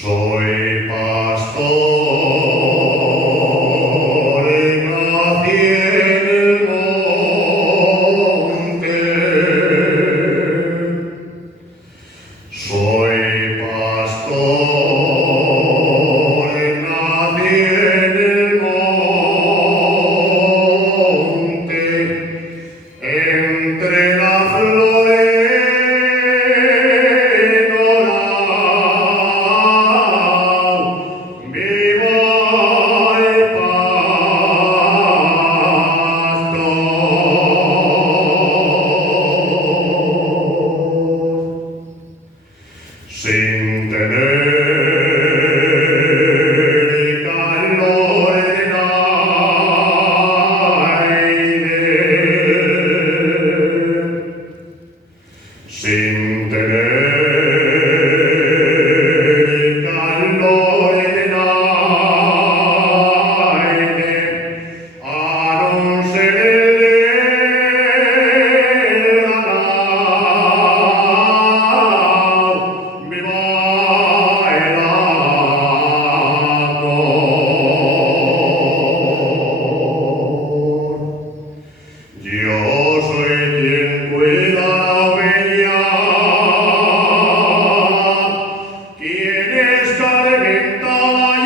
Soy pastor y nací en el monte. Soy pastor y nací en el monte, entre las flores. Sin tener calor en aire, sin tener calor en aire, anuncié Yo soy quien cuida la oveja, quien está alimentada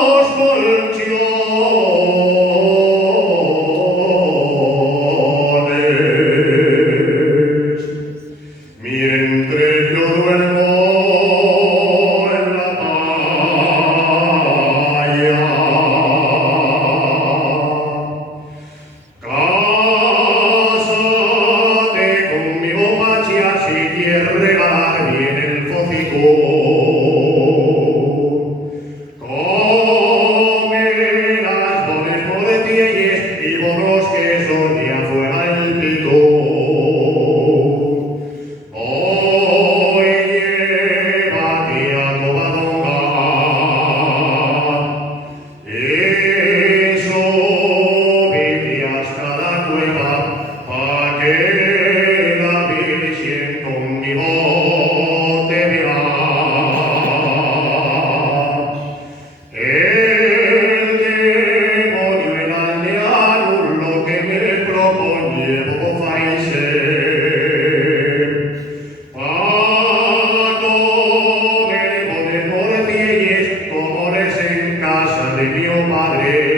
hacemos colchones. Mientras yo duermo en la playa, cásate conmigo, Pachia, si quieres regalar bien el focico. Come las bones moretielles y bonos que son de afuera el pito. Como eres en casa de mi padre.